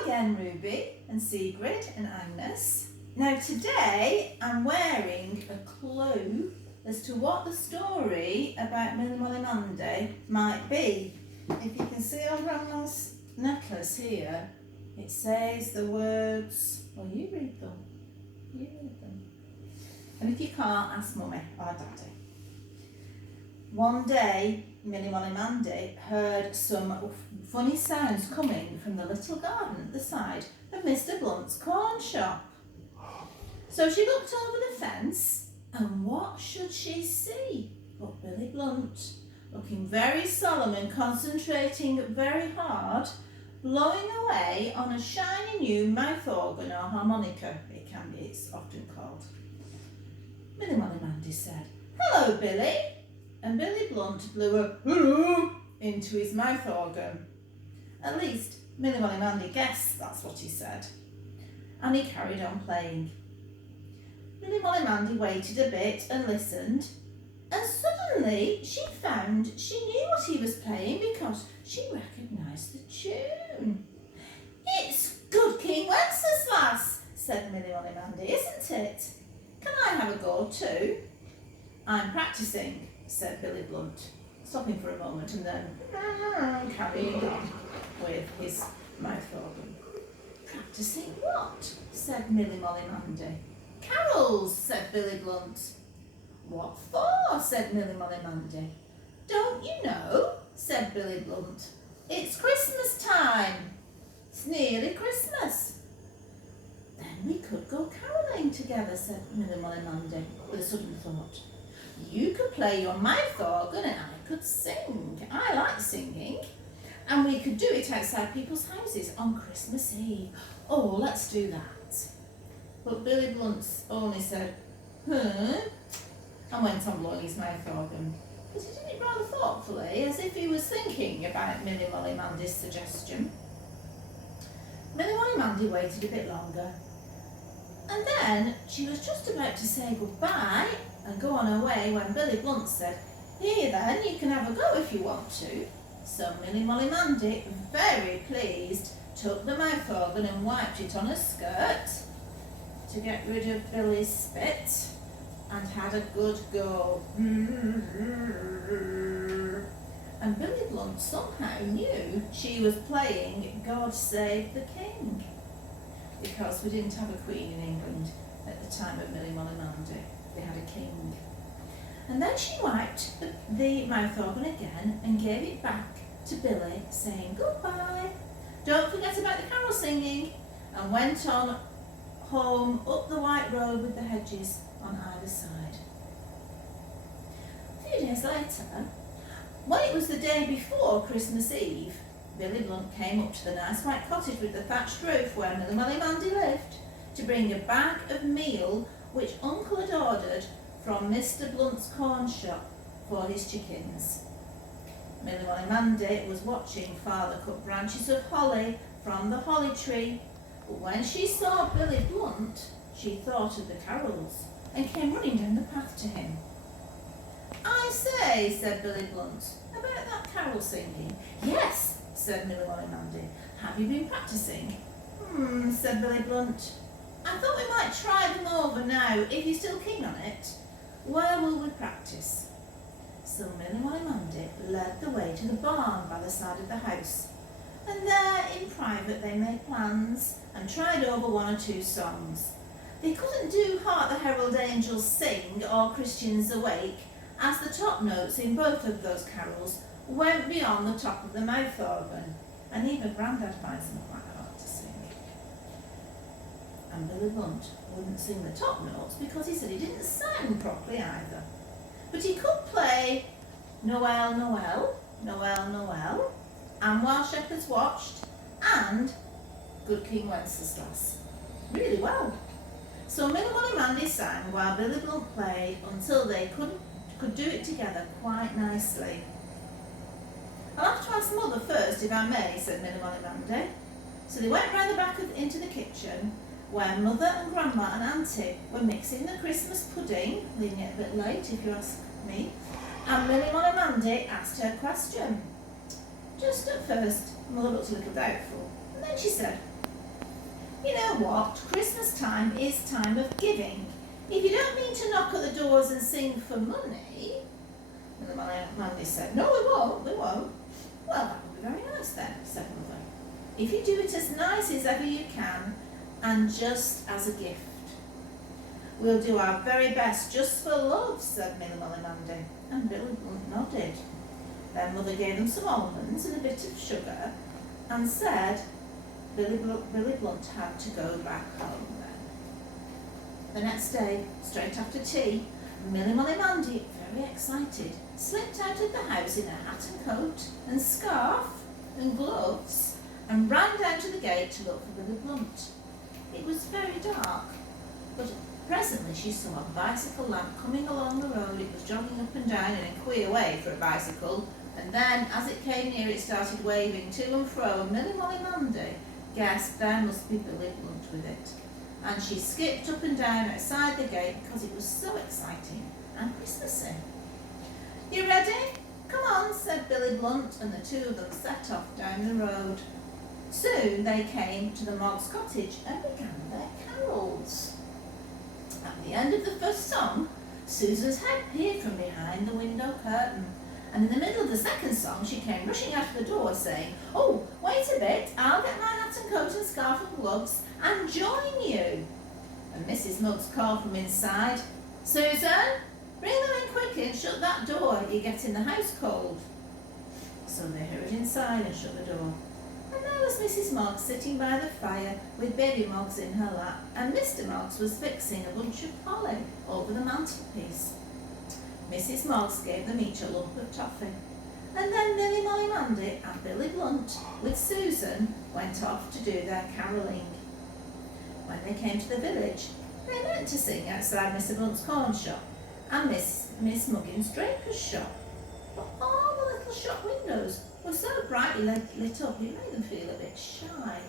Hello again, Ruby and Sigrid and Agnes. Now today I'm wearing a clue as to what the story about Millie Molly Mandy might be. If you can see on Grandma's necklace here, it says the words, well, you read them. You read them. And if you can't, ask Mummy or Daddy. One day, Millie Molly Mandy heard some funny sounds coming from the little garden at the side of Mr. Blunt's corn shop. So she looked over the fence, and what should she see but Billy Blunt, looking very solemn and concentrating very hard, blowing away on a shiny new mouth organ or harmonica, it's often called. Millie Molly Mandy said, "Hello, Billy." And Billy Blunt blew a hello into his mouth organ. At least, Millie Molly Mandy guessed that's what he said. And he carried on playing. Millie Molly Mandy waited a bit and listened, and suddenly she found she knew what he was playing because she recognised the tune. "It's Good King Wenceslas," said Millie Molly Mandy, "isn't it? Can I have a go too?" "I'm practising," said Billy Blunt, stopping for a moment and then carrying on with his mouth organ. "Practising what?" said Millie Molly Mandy. "Carols," said Billy Blunt. "What for?" said Millie Molly Mandy. "Don't you know?" said Billy Blunt. "It's Christmas time. It's nearly Christmas." "Then we could go carolling together," said Millie Molly Mandy with a sudden thought. "You could play your mouth organ and I could sing. I like singing. And we could do it outside people's houses on Christmas Eve. Oh, let's do that." But Billy Blunt only said, and went on blowing his mouth organ. But he did it rather thoughtfully, as if he was thinking about Millie Molly Mandy's suggestion. Millie Molly Mandy waited a bit longer. And then she was just about to say goodbye and go on her way when Billy Blunt said, "Here then, you can have a go if you want to." So Millie Molly Mandy, very pleased, took the mouth organ and wiped it on her skirt to get rid of Billy's spit and had a good go. And Billy Blunt somehow knew she was playing God Save the King, because we didn't have a queen in England at the time of Millie Molly Mandy. They had a king. And then she wiped the mouth organ again and gave it back to Billy, saying goodbye, don't forget about the carol singing, and went on home up the white road with the hedges on either side. A few days later, when it was the day before Christmas Eve, Billy Blunt came up to the nice white cottage with the thatched roof where Millie Molly Mandy lived to bring a bag of meal which Uncle had ordered from Mr. Blunt's corn shop for his chickens. Millie Molly Mandy was watching Father cut branches of holly from the holly tree, but when she saw Billy Blunt, she thought of the carols and came running down the path to him. "I say," said Billy Blunt, "about that carol singing." "Yes," said Millie Molly Mandy. "Have you been practising?" Said Billy Blunt. "I thought we might try them over now, if you're still keen on it. Where will we practice?" So Millie Molly Mandy led the way to the barn by the side of the house, and there in private they made plans and tried over one or two songs. They couldn't do "Hark the Herald Angels Sing" or "Christians Awake," as the top notes in both of those carols went beyond the top of the mouth organ, and even Grandad finds them quite hard to sing. And Billy Blunt wouldn't sing the top notes because he said he didn't sound properly either. But he could play "Noel, Noel, Noel, Noel," and "While Shepherds Watched," and "Good King Wenceslas" really well. So Millie Molly Mandy sang while Billy Blunt played until they could do it together quite nicely. "I'll have to ask Mother first, if I may," said Millie Molly Mandy. So they went round the back into the kitchen, where Mother and Grandma and Auntie were mixing the Christmas pudding, leaving it a bit late if you ask me, and Millie Molly Mandy asked her question. Just at first, Mother looked a little doubtful, and then she said, You know what? Christmas time is time of giving. If you don't mean to knock at the doors and sing for money, and the Mandy said, no, we won't. Well, that would be very nice then, said Mother. If you do it as nice as ever you can, and just as a gift. We'll do our very best just for love, said Milly Molly Mandy, and Billy Blunt nodded. Then Mother gave them some almonds and a bit of sugar, and said Billy Blunt had to go back home then. The next day, straight after tea, Milly Molly Mandy, very excited, slipped out of the house in her hat and coat and scarf and gloves and ran down to the gate to look for Billy Blunt. It was very dark, but presently she saw a bicycle lamp coming along the road. It was jogging up and down in a queer way for a bicycle, and then as it came near it started waving to and fro, and Milly Molly Mandy guessed there must be Billy Blunt with it. And she skipped up and down outside the gate because it was so exciting and Christmassy. You ready? Come on, said Billy Blunt, and the two of them set off down the road. Soon they came to the Moggs' cottage and began their carols. At the end of the first song, Susan's head peered from behind the window curtain, and in the middle of the second song she came rushing out of the door saying, oh, wait a bit, I'll get my hat and coat and scarf and gloves and join you. And Mrs. Muggs called from inside, Susan, bring them in quickly and shut that door, you're getting the house cold. So they hurried inside and shut the door. And there was Mrs. Moggs sitting by the fire with baby Moggs in her lap, and Mr. Moggs was fixing a bunch of holly over the mantelpiece. Mrs. Moggs gave them each a lump of toffee, and then Milly Molly Mandy and Billy Blunt, with Susan, went off to do their carolling. When they came to the village, they meant to sing outside Mr. Blunt's corn shop and Miss Muggins' draper's shop, but all the little shop windows were so brightly lit up it made them feel a bit shy.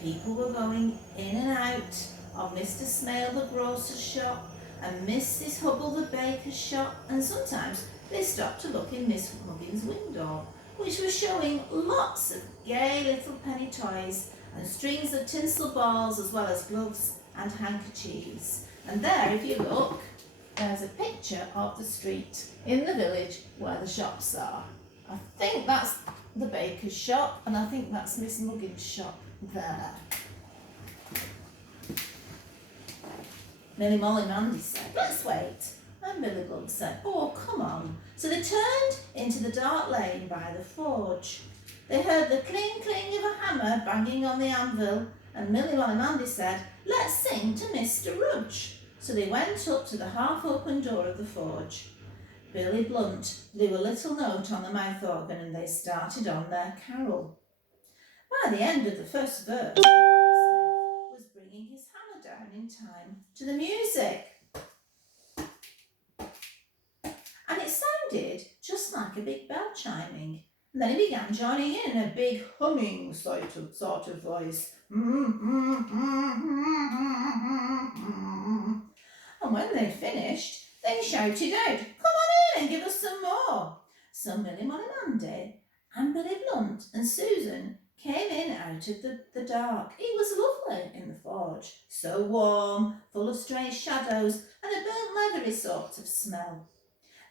People were going in and out of Mr. Smale the grocer's shop and Mrs. Hubble the baker's shop, and sometimes they stopped to look in Miss Muggins' window, which was showing lots of gay little penny toys and strings of tinsel balls, as well as gloves and handkerchiefs. And there, if you look, there's a picture of the street in the village where the shops are. I think that's the baker's shop, and I think that's Miss Muggins' shop there. Milly Molly Mandy said, let's wait. And Billy Blunt said, oh, come on. So they turned into the dark lane by the forge. They heard the cling cling of a hammer banging on the anvil, and Milly Molly Mandy said, let's sing to Mr. Rudge. So they went up to the half-open door of the forge. Billy Blunt blew a little note on the mouth organ and they started on their carol. By the end of the first verse, the blacksmith was bringing his hammer down in time to the music. And it sounded just like a big bell chiming. And then he began joining in a big humming sort of voice. And when they'd finished, they shouted out, come on in and give us some more. So Milly Molly Mandy and Billy Blunt and Susan came in out of the dark. It was lovely in the forge, so warm, full of strange shadows and a burnt leathery sort of smell.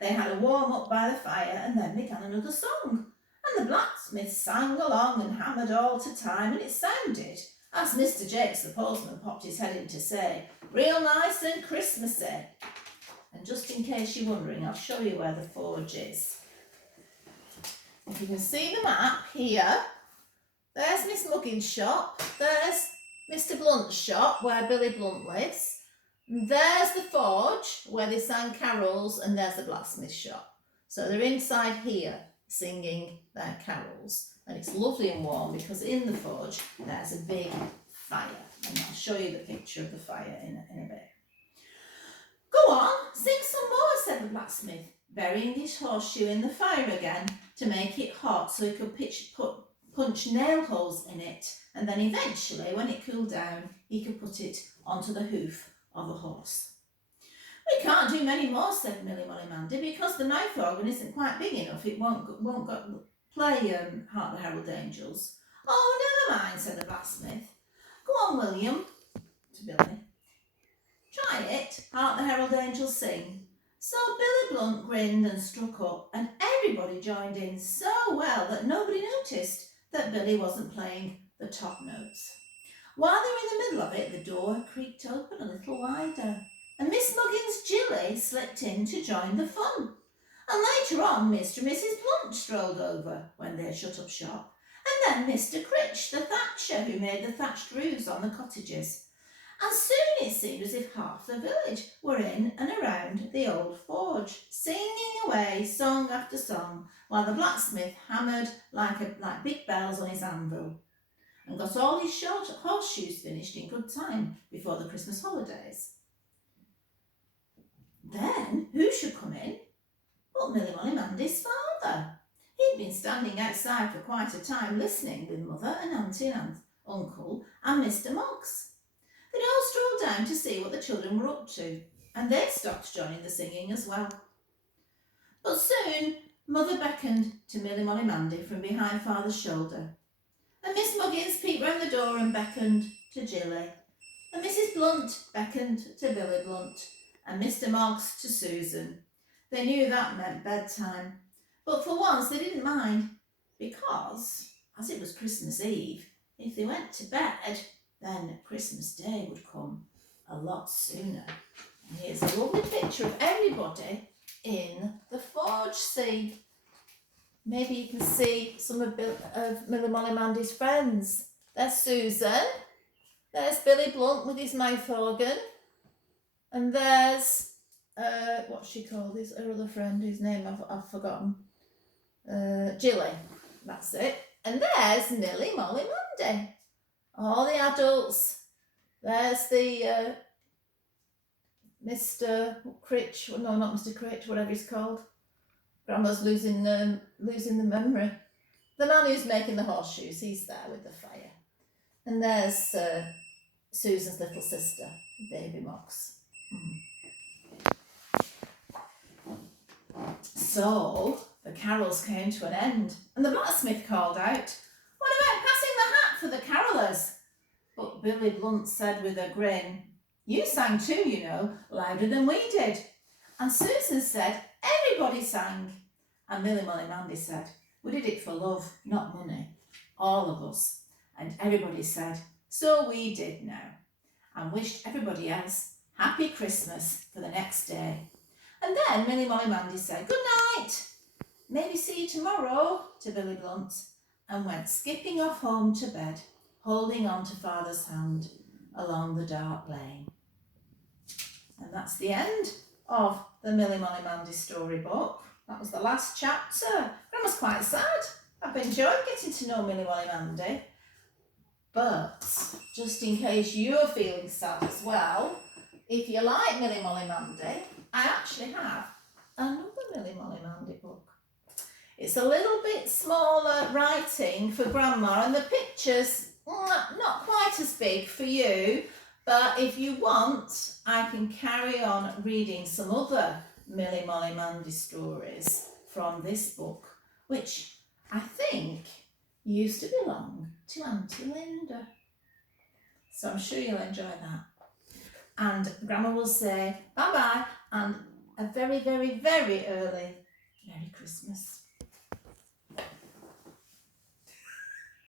They had a warm up by the fire and then began another song. And the blacksmith sang along and hammered all to time, and it sounded, as Mr. Jakes the postman popped his head in to say, real nice and Christmassy. And just in case you're wondering, I'll show you where the forge is. If you can see the map here, there's Miss Muggins' shop, there's Mr. Blunt's shop where Billy Blunt lives, there's the forge where they sang carols, and there's the blacksmith's shop. So they're inside here singing their carols, and it's lovely and warm because in the forge there's a big fire, and I'll show you the picture of the fire in a bit. Go on, sing some more, said the blacksmith, burying his horseshoe in the fire again to make it hot so he could punch nail holes in it, and then eventually, when it cooled down, he could put it onto the hoof of a horse. We can't do many more, said Milly Molly Mandy, because the mouth organ isn't quite big enough. It won't play Hark the Herald Angels. Oh, never mind, said the blacksmith. Go on, William, to Billy. Try it, Hark the Herald Angels Sing. So Billy Blunt grinned and struck up, and everybody joined in so well that nobody noticed that Billy wasn't playing the top notes. While they were in the middle of it, the door creaked open a little wider, and Miss Muggins' Jilly slipped in to join the fun. And later on, Mr. and Mrs. Blunt strolled over when they had shut up shop, and then Mr. Critch, the thatcher who made the thatched roofs on the cottages. And soon it seemed as if half the village were in and around the old forge, singing away song after song, while the blacksmith hammered like big bells on his anvil, and got all his short horseshoes finished in good time before the Christmas holidays. Then who should come in but Milly Molly Mandy's father? He'd been standing outside for quite a time listening with Mother and Auntie and Uncle and Mr. Moggs. They'd all strolled down to see what the children were up to, and they stopped joining the singing as well. But soon Mother beckoned to Milly Molly Mandy from behind Father's shoulder, and Miss Muggins peeped round the door and beckoned to Jilly, and Mrs. Blunt beckoned to Billy Blunt, and Mr. Moggs to Susan. They knew that meant bedtime, but for once they didn't mind, because, as it was Christmas Eve, if they went to bed, then Christmas Day would come a lot sooner. And here's a lovely picture of everybody in the forge. See, maybe you can see some of Milly Molly Mandy's friends. There's Susan, there's Billy Blunt with his mouth organ, and there's what's she called? This her other friend whose name I've forgotten. Jilly, that's it. And there's Milly Molly Mandy. All the adults. There's the Mr. Critch. Well, no, not Mr. Critch, whatever he's called. Grandma's losing the memory. The man who's making the horseshoes, he's there with the fire. And there's Susan's little sister, Baby Moggs. So the carols came to an end, and the blacksmith called out, "What about passing the hat for the carolers?" But Billy Blunt said with a grin, "You sang too, you know, louder than we did." And Susan said, "Everybody sang." And Milly Molly Mandy said, "We did it for love, not money, all of us." And everybody said, "So we did now," and wished everybody else happy Christmas for the next day. And then Milly Molly Mandy said, "Good night, maybe see you tomorrow," to Billy Blunt, and went skipping off home to bed, holding on to Father's hand along the dark lane. And that's the end of the Milly Molly Mandy storybook. That was the last chapter. Grandma's quite sad. I've enjoyed getting to know Milly Molly Mandy. But just in case you're feeling sad as well, if you like Milly Molly Mandy, I actually have another Milly Molly Mandy book. It's a little bit smaller writing for Grandma, and the pictures not quite as big for you, but if you want, I can carry on reading some other Milly Molly Mandy stories from this book, which I think used to belong to Auntie Linda. So I'm sure you'll enjoy that. And Grandma will say bye-bye and a very, very, very early Merry Christmas.